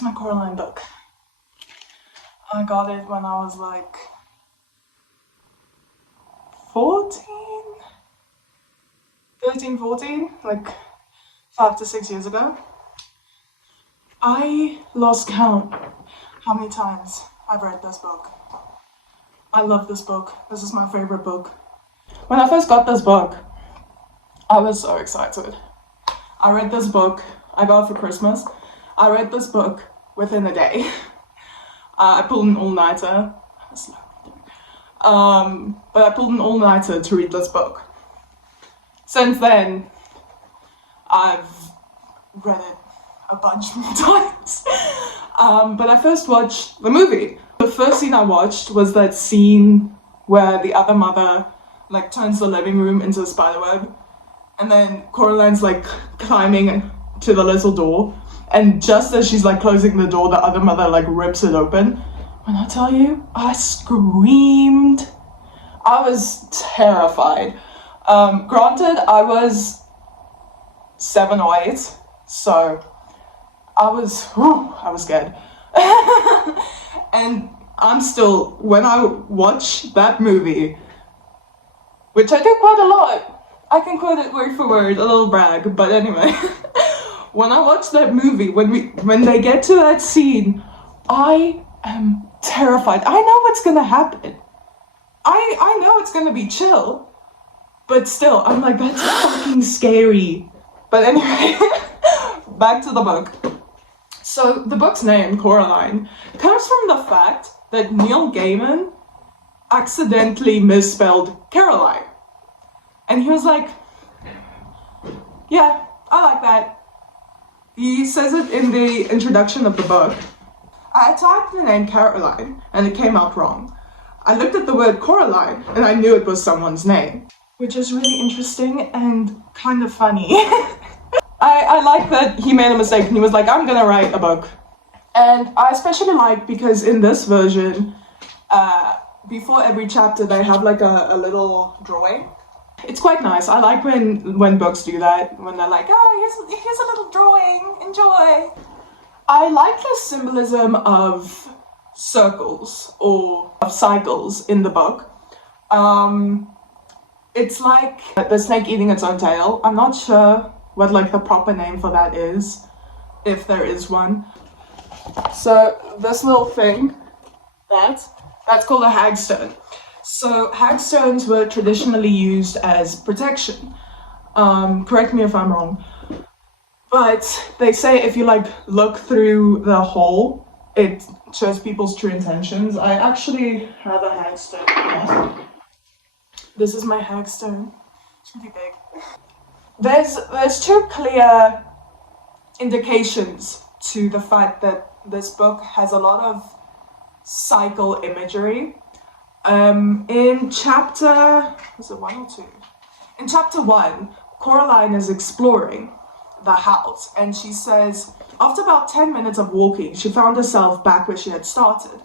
Here's my Coraline book. I got it when I was like 14? 13, 14, like 5 to 6 years ago. I lost count how many times I've read this book. I love this book. This is my favorite book. When I first got this book, I was so excited. I read this book, I got it for Christmas. I read this book within a day. I pulled an all-nighter. But I pulled an all-nighter to read this book. Since then, I've read it a bunch more times. But I first watched the movie. The first scene I watched was that scene where the other mother like turns the living room into a spiderweb, and then Coraline's like climbing to the little door, and just as she's like closing the door, the other mother like rips it open. When I tell you, I screamed. I was terrified. Granted, I was 7 or 8, so I was scared. And I'm still, when I watch that movie, which I do quite a lot, I can quote it word for word, a little brag, but anyway. When I watch that movie, when they get to that scene, I am terrified. I know what's gonna happen. I know it's gonna be chill, but still, I'm like, that's fucking scary. But anyway, back to the book. So the book's name, Coraline, comes from the fact that Neil Gaiman accidentally misspelled Caroline. And he was like, yeah, I like that. He says it in the introduction of the book. I typed the name Caroline and it came out wrong. I looked at the word Coraline and I knew it was someone's name, which is really interesting and kind of funny. I like that he made a mistake and he was like, I'm gonna write a book. And I especially like because in this version, before every chapter they have like a little drawing. It's quite nice. I like when books do that, when they're like, oh, here's a little drawing, enjoy. I like the symbolism of circles or of cycles in the book. It's like the snake eating its own tail. I'm not sure what like the proper name for that is, if there is one. So this little thing, that's called a hagstone. So hagstones were traditionally used as protection. Correct me if I'm wrong. But they say if you like look through the hole, it shows people's true intentions. I actually have a hagstone here. This is my hagstone. It's really big. There's 2 clear indications to the fact that this book has a lot of cycle imagery. In chapter, was it 1 or 2? In chapter 1, Coraline is exploring the house and she says, after about 10 minutes of walking, she found herself back where she had started.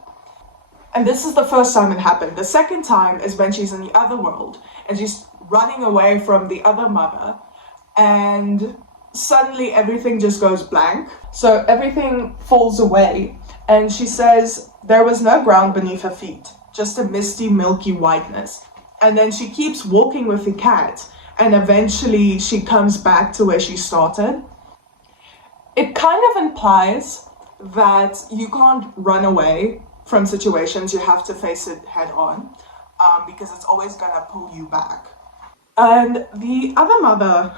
And this is the first time it happened. The second time is when she's in the other world and she's running away from the other mother, and suddenly everything just goes blank. So everything falls away and she says there was no ground beneath her feet, just a misty, milky whiteness. And then she keeps walking with the cat and eventually she comes back to where she started. It kind of implies that you can't run away from situations, you have to face it head on, because it's always gonna pull you back. And the other mother,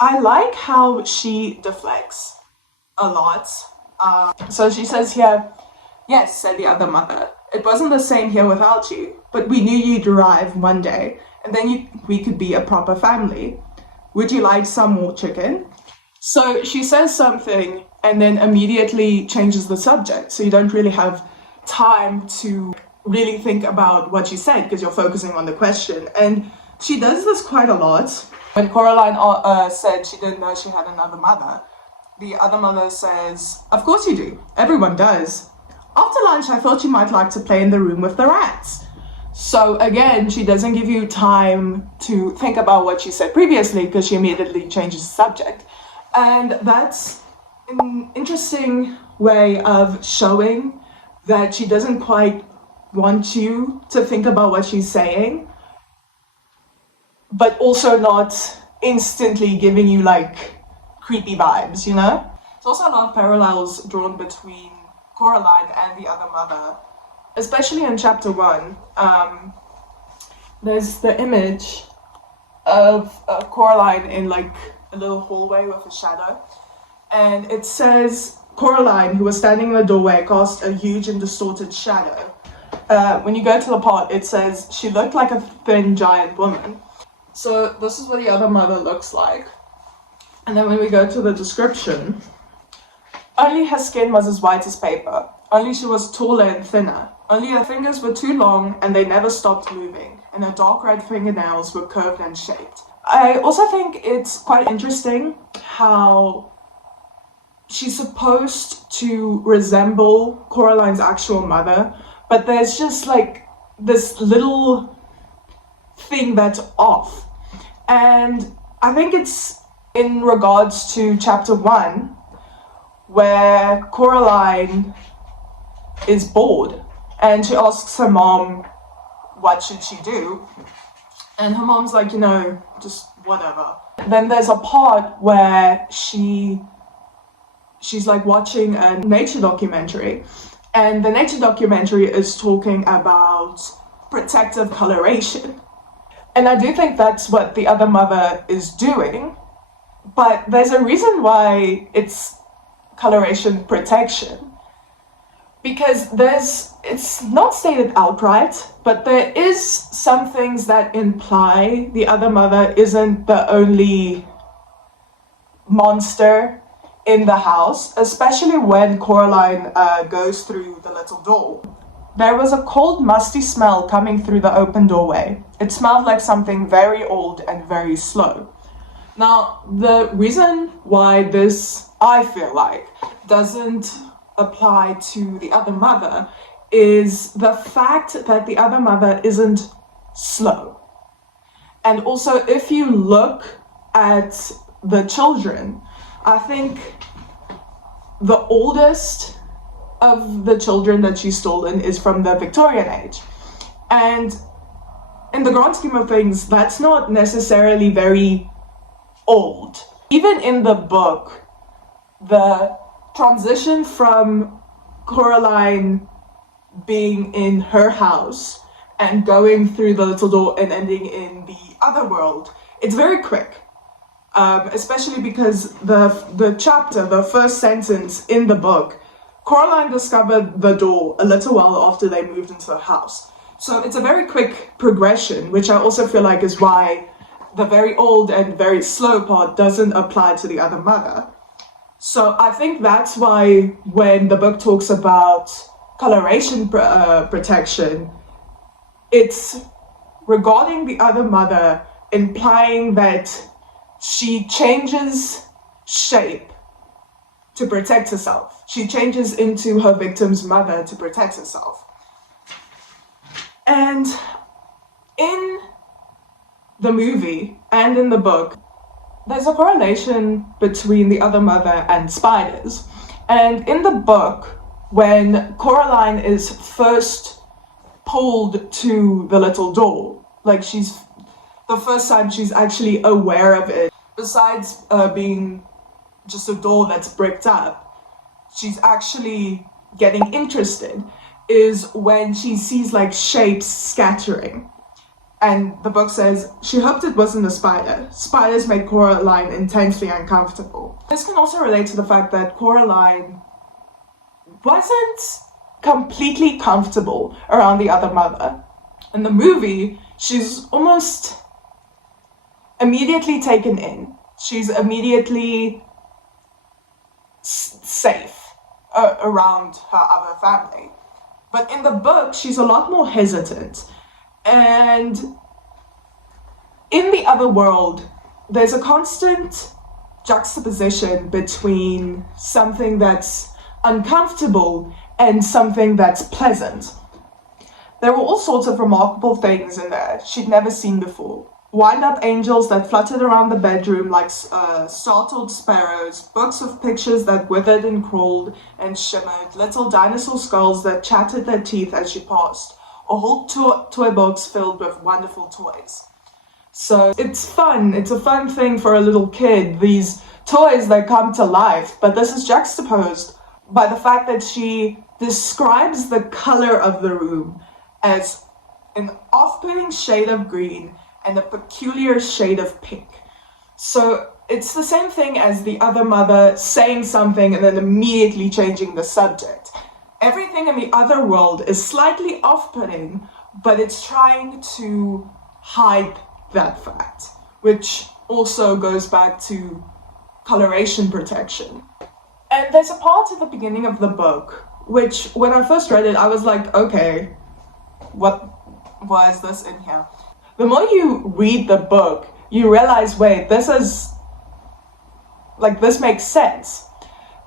I like how she deflects a lot. So she says here, yes, said the other mother, it wasn't the same here without you, but we knew you'd arrive one day, and then we could be a proper family. Would you like some more chicken? So she says something and then immediately changes the subject, so you don't really have time to really think about what she said because you're focusing on the question. And she does this quite a lot. When Coraline said she didn't know she had another mother, the other mother says, of course you do, everyone does. After lunch, I thought you might like to play in the room with the rats. So again, she doesn't give you time to think about what she said previously because she immediately changes the subject. And that's an interesting way of showing that she doesn't quite want you to think about what she's saying, but also not instantly giving you like creepy vibes, you know? There's also a lot of parallels drawn between Coraline and the other mother, especially in chapter 1. There's the image of Coraline in like a little hallway with a shadow, and it says Coraline, who was standing in the doorway, cast a huge and distorted shadow. When you go to the part, it says she looked like a thin giant woman. So this is what the other mother looks like. And then when we go to the description, only her skin was as white as paper. Only she was taller and thinner. Only her fingers were too long and they never stopped moving. And her dark red fingernails were curved and shaped. I also think it's quite interesting how she's supposed to resemble Coraline's actual mother, but there's just like this little thing that's off. And I think it's in regards to chapter 1, where Coraline is bored and she asks her mom, what should she do? And her mom's like, just whatever. Then there's a part where she's like watching a nature documentary, and the nature documentary is talking about protective coloration. And I do think that's what the other mother is doing, but there's a reason why it's coloration protection. Because it's not stated outright, but there is some things that imply the other mother isn't the only monster in the house, especially when Coraline goes through the little door. There was a cold, musty smell coming through the open doorway. It smelled like something very old and very slow. Now, the reason why this, I feel like, doesn't apply to the other mother is the fact that the other mother isn't slow. And also, if you look at the children, I think the oldest of the children that she's stolen is from the Victorian age. And in the grand scheme of things, that's not necessarily very old. Even in the book, the transition from Coraline being in her house and going through the little door and ending in the other world, it's very quick. Especially because the chapter, the first sentence in the book, Coraline discovered the door a little while after they moved into the house. So it's a very quick progression, which I also feel like is why the very old and very slow part doesn't apply to the other mother. So I think that's why when the book talks about coloration protection, it's regarding the other mother, implying that she changes shape to protect herself. She changes into her victim's mother to protect herself. And in the movie and in the book, there's a correlation between the other mother and spiders. And in the book, when Coraline is first pulled to the little door, like she's the first time she's actually aware of it, besides being just a door that's bricked up, she's actually getting interested, is when she sees like shapes scattering. And the book says, she hoped it wasn't a spider. Spiders made Coraline intensely uncomfortable. This can also relate to the fact that Coraline wasn't completely comfortable around the other mother. In the movie, she's almost immediately taken in. She's immediately safe around her other family. But in the book, she's a lot more hesitant. And in the other world, there's a constant juxtaposition between something that's uncomfortable and something that's pleasant. There were all sorts of remarkable things in there she'd never seen before. wind-up angels that fluttered around the bedroom like startled sparrows, books of pictures that withered and crawled and shimmered, little dinosaur skulls that chattered their teeth as she passed, a whole toy box filled with wonderful toys. So it's fun. It's a fun thing for a little kid, these toys that come to life, but this is juxtaposed by the fact that she describes the color of the room as an off-putting shade of green and a peculiar shade of pink. So it's the same thing as the other mother saying something and then immediately changing the subject. Everything in the other world is slightly off-putting, but it's trying to hide that fact, which also goes back to coloration protection. And there's a part at the beginning of the book which, when I first read it, I was like, okay, why is this in here? The more you read the book, you realize, wait, this makes sense.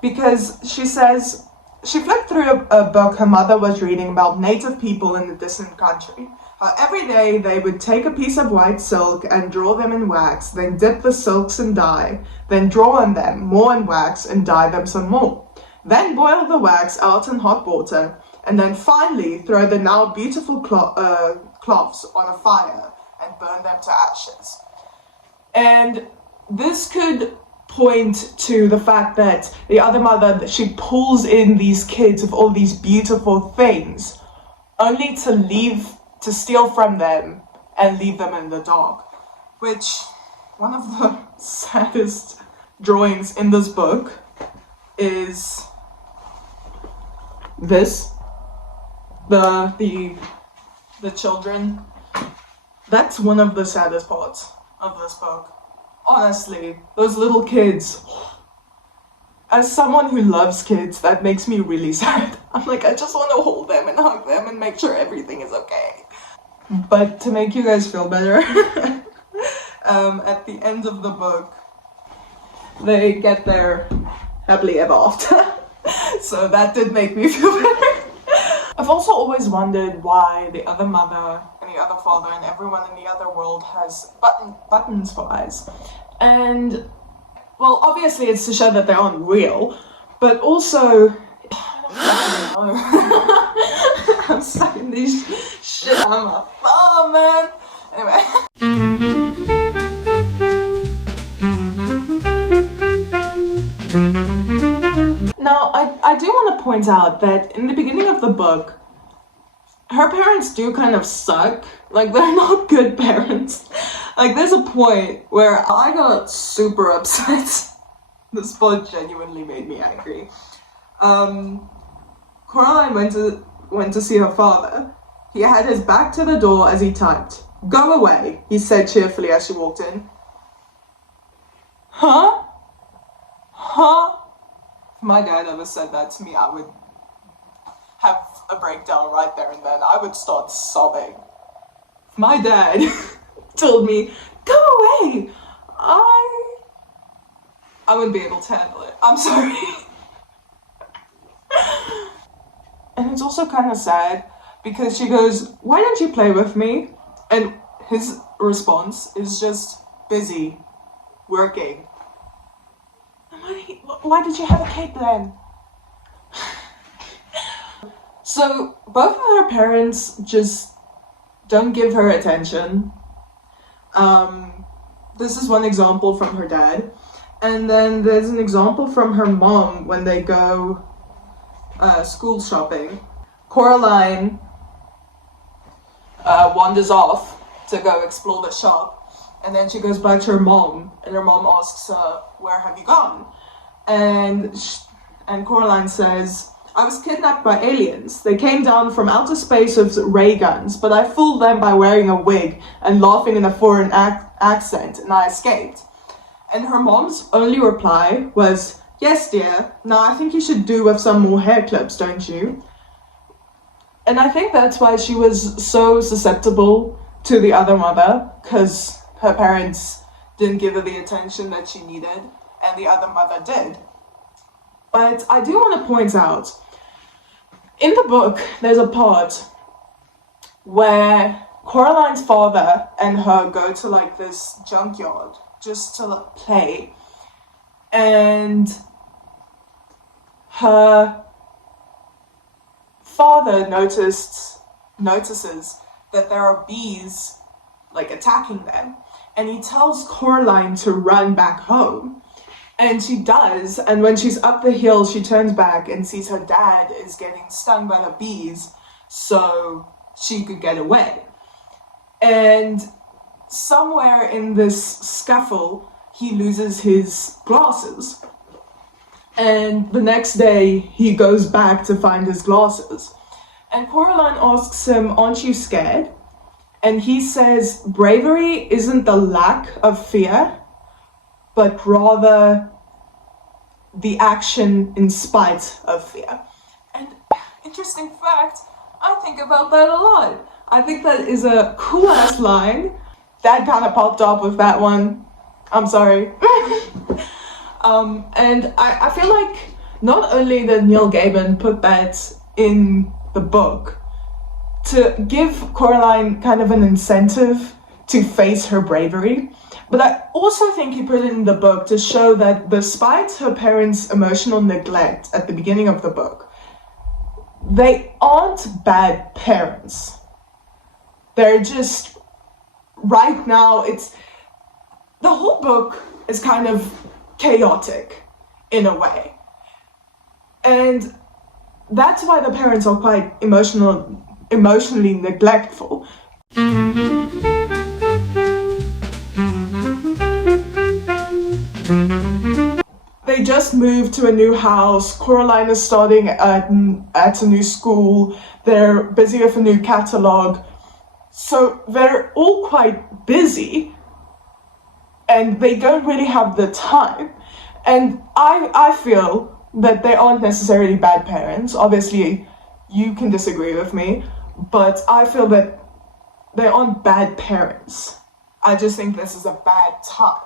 Because she says, she flipped through a book her mother was reading about native people in a distant country. How every day they would take a piece of white silk and draw them in wax, then dip the silks in dye, then draw on them more in wax and dye them some more. Then boil the wax out in hot water, and then finally throw the now beautiful cloths on a fire and burn them to ashes. And this could point to the fact that the other mother, she pulls in these kids with all these beautiful things, only to steal from them and leave them in the dark. Which, one of the saddest drawings in this book is this. The children. That's one of the saddest parts of this book. Honestly, those little kids. As someone who loves kids, that makes me really sad. I'm like, I just want to hold them and hug them and make sure everything is okay. But to make you guys feel better, at the end of the book, they get there happily ever after. So that did make me feel better. I've also always wondered why the other mother and the other father and everyone in the other world has buttons for eyes. And, well, obviously it's to show that they aren't real, but also, I'm sucking these shit out of my thumb, man. Anyway. Now, I do want to point out that in the beginning of the book, her parents do kind of suck. Like, they're not good parents. Like, there's a point where I got super upset. This book genuinely made me angry. Coraline went to see her father. He had his back to the door as he typed. "Go away," he said cheerfully as she walked in. Huh? If my dad ever said that to me, I would have a breakdown right there and then. I would start sobbing. If my dad told me, "Go away," I wouldn't be able to handle it. I'm sorry. And it's also kind of sad because she goes, "Why don't you play with me?" And his response is just busy, working. Why did you have a kid then? So both of her parents just don't give her attention. This is one example from her dad. And then there's an example from her mom when they go school shopping. Coraline wanders off to go explore the shop. And then she goes back to her mom, and her mom asks her, "Where have you gone?" And Coraline says, "I was kidnapped by aliens. They came down from outer space with ray guns, but I fooled them by wearing a wig and laughing in a foreign accent, and I escaped." And her mom's only reply was, "Yes, dear. Now I think you should do with some more hair clips, don't you?" And I think that's why she was so susceptible to the other mother, because her parents didn't give her the attention that she needed, and the other mother did. But I do want to point out, in the book, there's a part where Coraline's father and her go to like this junkyard just to like, play, and her father notices that there are bees like attacking them, and he tells Coraline to run back home. And she does, and when she's up the hill, she turns back and sees her dad is getting stung by the bees, so she could get away. And somewhere in this scuffle, he loses his glasses. And the next day, he goes back to find his glasses. And Coraline asks him, "Aren't you scared?" And he says, "Bravery isn't the lack of fear, but rather the action in spite of fear." And interesting fact, I think about that a lot. I think that is a cool ass line. That kind of popped up with that one. I'm sorry. And I feel like not only did Neil Gaiman put that in the book to give Coraline kind of an incentive to face her bravery, but I also think he put it in the book to show that despite her parents' emotional neglect at the beginning of the book, they aren't bad parents. They're just, right now, the whole book is kind of chaotic in a way. And that's why the parents are quite emotionally neglectful. They just moved to a new house. Coraline is starting at a new school. They're busy with a new catalog. So they're all quite busy and they don't really have the time. And I feel that they aren't necessarily bad parents. Obviously, you can disagree with me, but I feel that they aren't bad parents. I just think this is a bad time.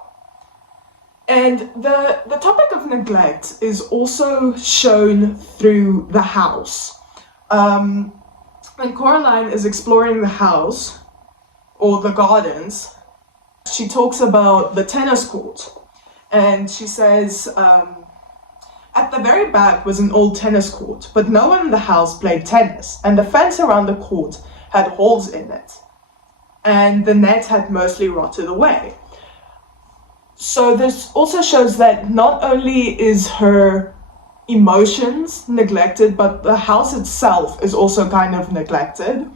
And the topic of neglect is also shown through the house. When Coraline is exploring the house, or the gardens, she talks about the tennis court. And she says, at the very back was an old tennis court, but no one in the house played tennis, and the fence around the court had holes in it, and the net had mostly rotted away. So this also shows that not only is her emotions neglected, but the house itself is also kind of neglected.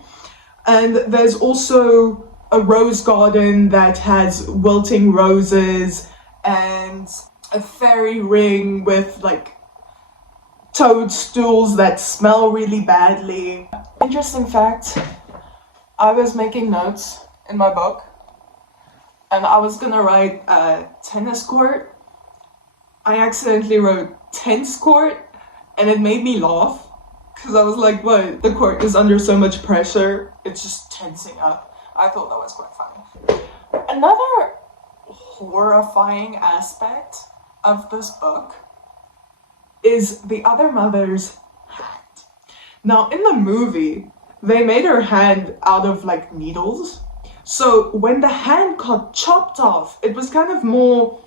And there's also a rose garden that has wilting roses and a fairy ring with like toadstools that smell really badly. Interesting fact, I was making notes in my book and I was gonna write tennis court. I accidentally wrote tense court and it made me laugh because I was like, what? The court is under so much pressure, it's just tensing up. I thought that was quite funny. Another horrifying aspect of this book is the other mother's hand. Now in the movie, they made her hand out of like needles. So when the hand got chopped off, it was kind of more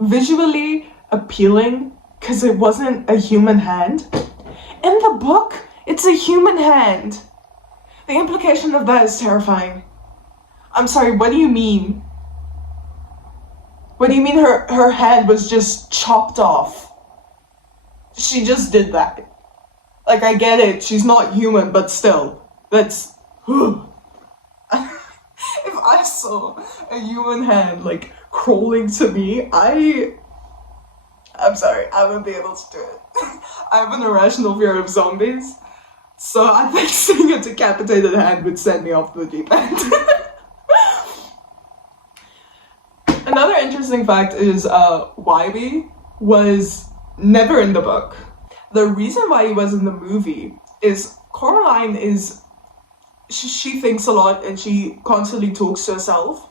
visually appealing because it wasn't a human hand. In the book, it's a human hand. The implication of that is terrifying. I'm sorry, what do you mean? What do you mean her hand was just chopped off? She just did that. Like, I get it, she's not human, but still, that's... If I saw a human hand, like, crawling to me, I'm sorry, I wouldn't be able to do it. I have an irrational fear of zombies, so I think seeing a decapitated hand would send me off the deep end. Another interesting fact is Wybie was never in the book. The reason why he was in the movie is Coraline is, she thinks a lot and she constantly talks to herself.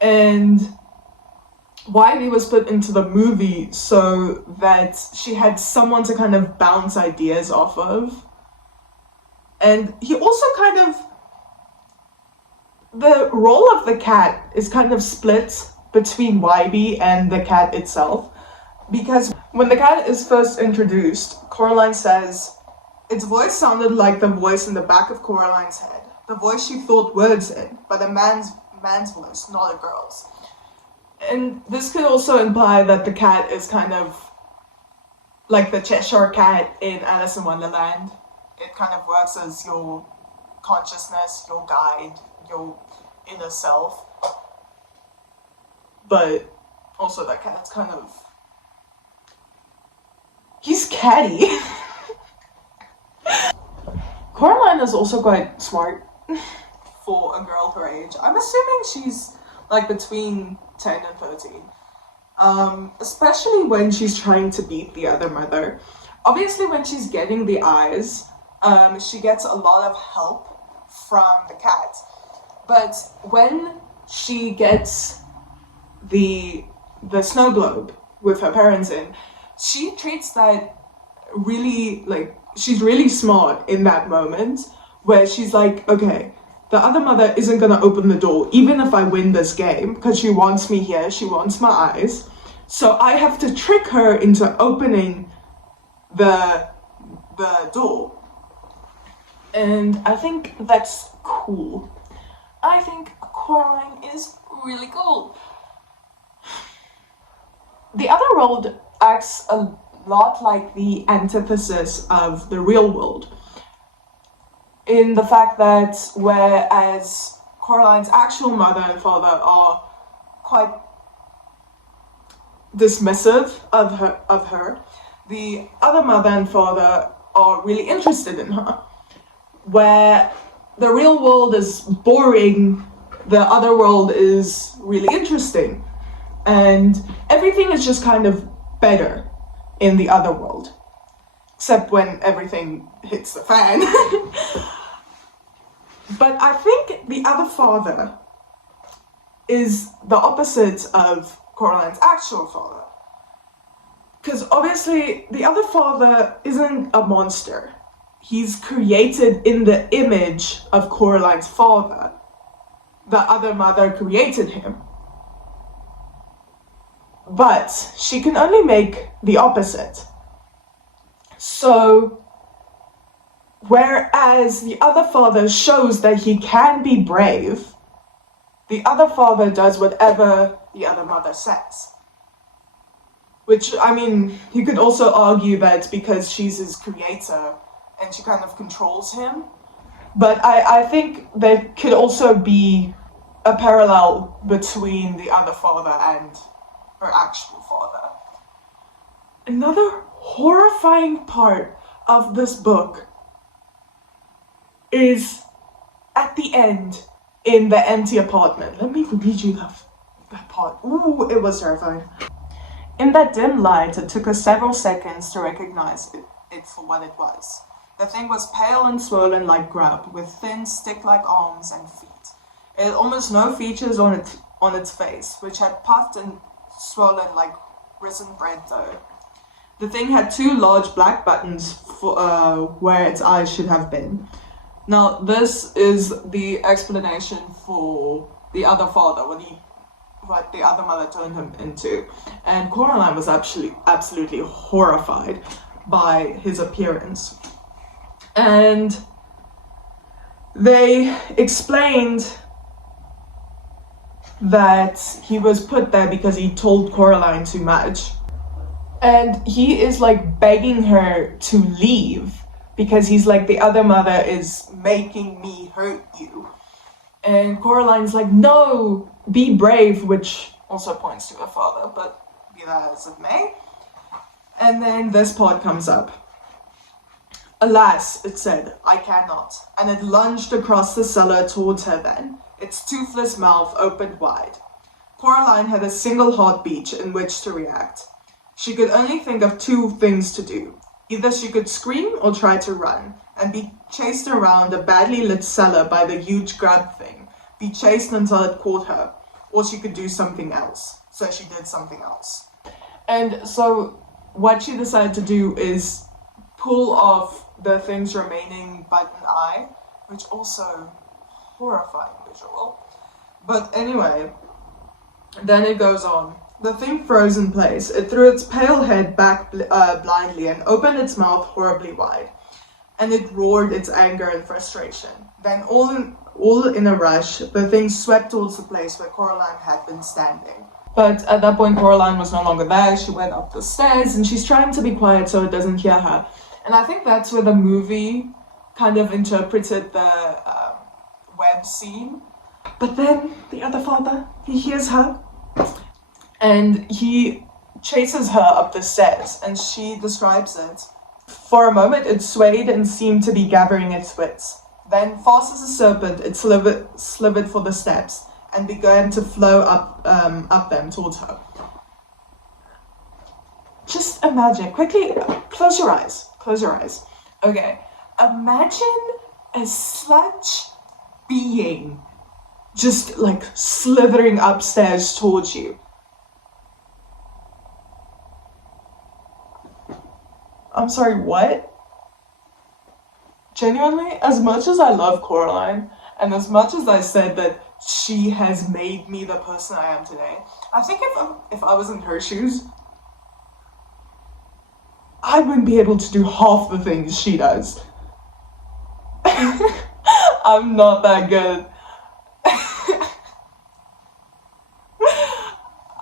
And Wybie was put into the movie so that she had someone to kind of bounce ideas off of. And he also kind of the role of the cat is kind of split between Wybie and the cat itself, because when the cat is first introduced, Coraline says its voice sounded like the voice in the back of Coraline's head, the voice she thought words in, but a man's voice, not a girl's. And this could also imply that the cat is kind of like the Cheshire Cat in Alice in Wonderland. It kind of works as your consciousness, your guide, your inner self. But also that cat's kind of... he's catty. Coraline is also quite smart for a girl her age. I'm assuming she's like between 10 and 13. Especially when she's trying to beat the other mother. Obviously, when she's getting the eyes, she gets a lot of help from the cat. But when she gets the snow globe with her parents in, she treats that really, like, she's really smart in that moment, where she's like, okay, the other mother isn't gonna open the door, even if I win this game, because she wants me here, she wants my eyes. So I have to trick her into opening the door. And I think that's cool. I think Coraline is really cool. The other world acts a lot like the antithesis of the real world, in the fact that whereas Coraline's actual mother and father are quite dismissive of her, the other mother and father are really interested in her. Where the real world is boring, the other world is really interesting. And everything is just kind of better in the other world. Except when everything hits the fan. But I think the other father is the opposite of Coraline's actual father. Because obviously the other father isn't a monster. He's created in the image of Coraline's father. The other mother created him. But she can only make the opposite. So, whereas the other father shows that he can be brave, the other father does whatever the other mother says. Which, I mean, you could also argue that it's because she's his creator and she kind of controls him. But I think there could also be a parallel between the other father and her actual father. Another horrifying part of this book is at the end in the empty apartment. Let me read you that part. Ooh, it was terrifying. In that dim light, it took us several seconds to recognize it for what it was. The thing was pale and swollen like grub, with thin, stick-like arms and feet. It had almost no features on its face, which had puffed and swollen like risen bread dough. The thing had two large black buttons for where its eyes should have been. Now, this is the explanation for the other father, what the other mother turned him into. And Coraline was absolutely horrified by his appearance. And they explained that he was put there because he told Coraline too much. And he is like begging her to leave because he's like, the other mother is making me hurt you. And Coraline's like, no, be brave, which also points to her father, but be that as it may. And then this part comes up. Alas, it said, I cannot. And it lunged across the cellar towards her then, its toothless mouth opened wide. Coraline had a single heartbeat in which to react. She could only think of two things to do. Either she could scream or try to run, and be chased around a badly lit cellar by the huge grub thing, be chased until it caught her, or she could do something else. So she did something else. And so what she decided to do is pull off the thing's remaining button eye, which also, horrifying visual. But anyway, then it goes on. The thing froze in place. It threw its pale head back blindly and opened its mouth horribly wide. And it roared its anger and frustration. Then all in a rush, the thing swept towards the place where Coraline had been standing. But at that point, Coraline was no longer there. She went up the stairs and she's trying to be quiet so it doesn't hear her. And I think that's where the movie kind of interpreted the web scene. But then the other father, he hears her and he chases her up the stairs, and she describes it. For a moment it swayed and seemed to be gathering its wits. Then, fast as a serpent, it slithered for the steps and began to flow up them towards her. Just imagine, quickly, close your eyes. Okay, imagine a sludge being just like slithering upstairs towards you. I'm sorry, what? Genuinely, as much as I love Coraline, and as much as I said that she has made me the person I am today, I think if I was in her shoes, I wouldn't be able to do half the things she does. I'm not that good.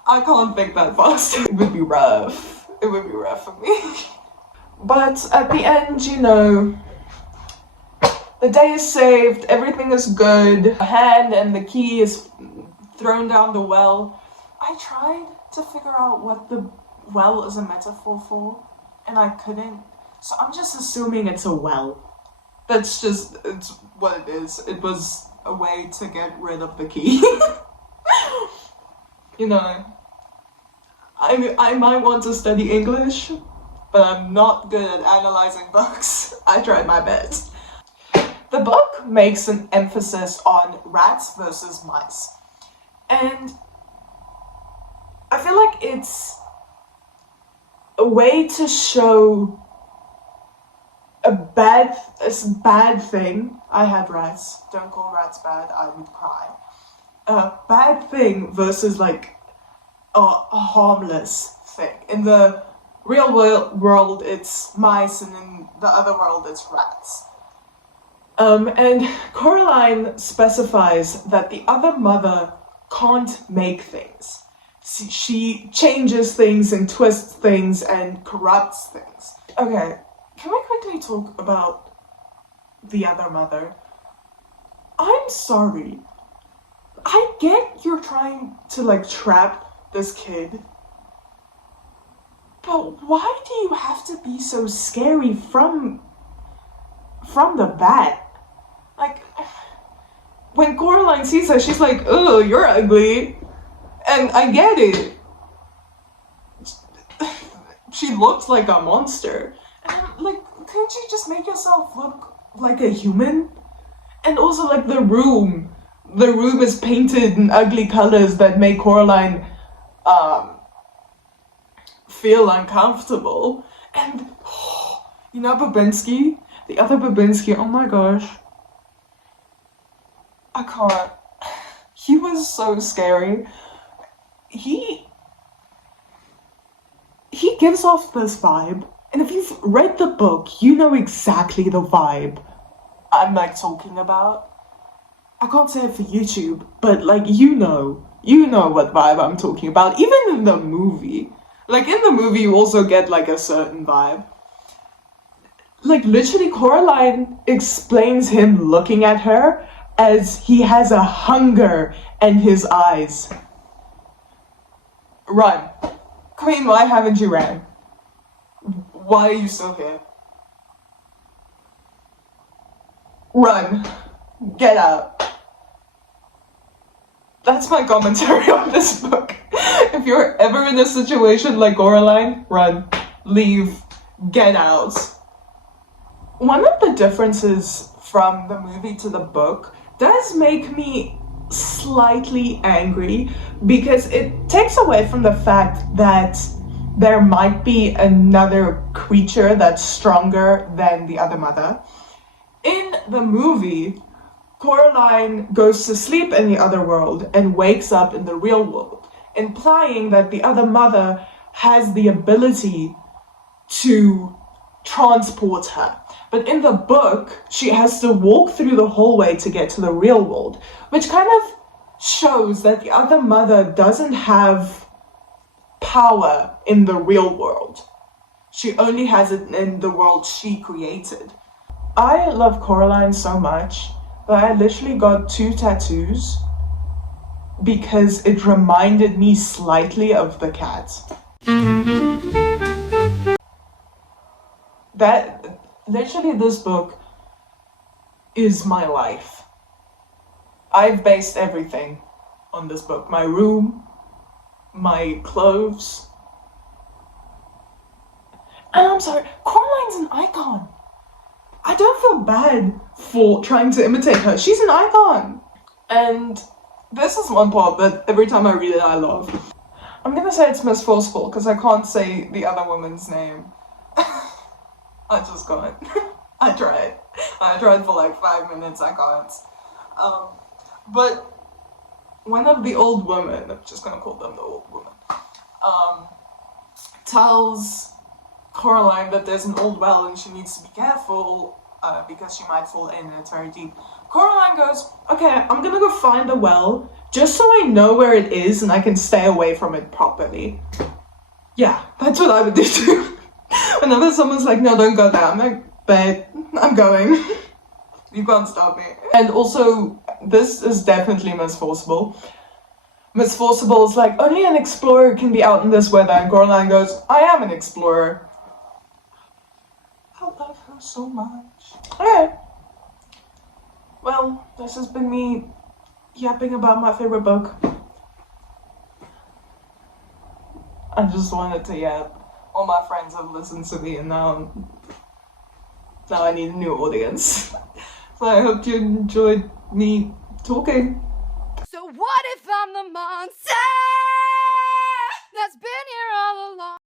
I can't think that fast. It would be rough. It would be rough for me. But at the end, you know, the day is saved, everything is good. The hand and the key is thrown down the well. I tried to figure out what the well is a metaphor for, and I couldn't. So I'm just assuming it's a well. It's what it is. It was a way to get rid of the key. You know, I might want to study English, but I'm not good at analyzing books. I tried my best. The book makes an emphasis on rats versus mice. And I feel like it's a way to show a bad thing. I had rats. Don't call rats bad, I would cry. A bad thing versus like a harmless thing. In the real world, it's mice, and in the other world, it's rats. And Coraline specifies that the other mother can't make things. She changes things and twists things and corrupts things. Okay, can we quickly talk about the other mother? I'm sorry. I get you're trying to like trap this kid, but why do you have to be so scary from the bat? Like, when Coraline sees her, she's like, "Oh, you're ugly," and I get it. She looks like a monster, and I'm like, couldn't you just make yourself look like a human? And also, like, the room is painted in ugly colors that make Coraline feel uncomfortable. And you know, Babinski, the other Babinski, oh my gosh, I can't. He was so scary. He gives off this vibe, and if you've read the book, you know exactly the vibe I'm like talking about. I can't say it for YouTube, but like you know what vibe I'm talking about. Even in the movie, like in the movie, you also get like a certain vibe. Like literally, Coraline explains him looking at her as he has a hunger in his eyes. Run. Queen, why haven't you ran? Why are you still here? Run. Get out. That's my commentary on this book. If you're ever in a situation like Coraline, run. Leave. Get out. One of the differences from the movie to the book does make me slightly angry, because it takes away from the fact that there might be another creature that's stronger than the other mother. In the movie, Coraline goes to sleep in the other world and wakes up in the real world, implying that the other mother has the ability to transport her. But in the book, she has to walk through the hallway to get to the real world, which kind of shows that the other mother doesn't have power in the real world. She only has it in the world she created. I love Coraline so much that I literally got 2 tattoos because it reminded me slightly of the cat. That, literally, this book is my life. I've based everything on this book. My room, my clothes. And I'm sorry, Coraline's an icon. I don't feel bad for trying to imitate her. She's an icon. And this is one part that every time I read it, I love. I'm gonna say it's Miss Forceful because I can't say the other woman's name. I just can't. I tried for like 5 minutes, I can't. But one of the old women, I'm just gonna call them the old woman, tells Coraline that there's an old well and she needs to be careful because she might fall in and it's very deep. Coraline goes, okay, I'm gonna go find the well just so I know where it is and I can stay away from it properly. Yeah, that's what I would do too. Whenever someone's like, no, don't go there, I'm like, babe, I'm going. You can't stop me. And also, this is definitely Miss Forcible. Miss Forcible is like, only an explorer can be out in this weather. And Coraline goes, I am an explorer. I love her so much. Okay. Well, this has been me yapping about my favorite book. I just wanted to yap. All my friends have listened to me and now I need a new audience. So I hope you enjoyed me talking. So what if I'm the monster that's been here all along?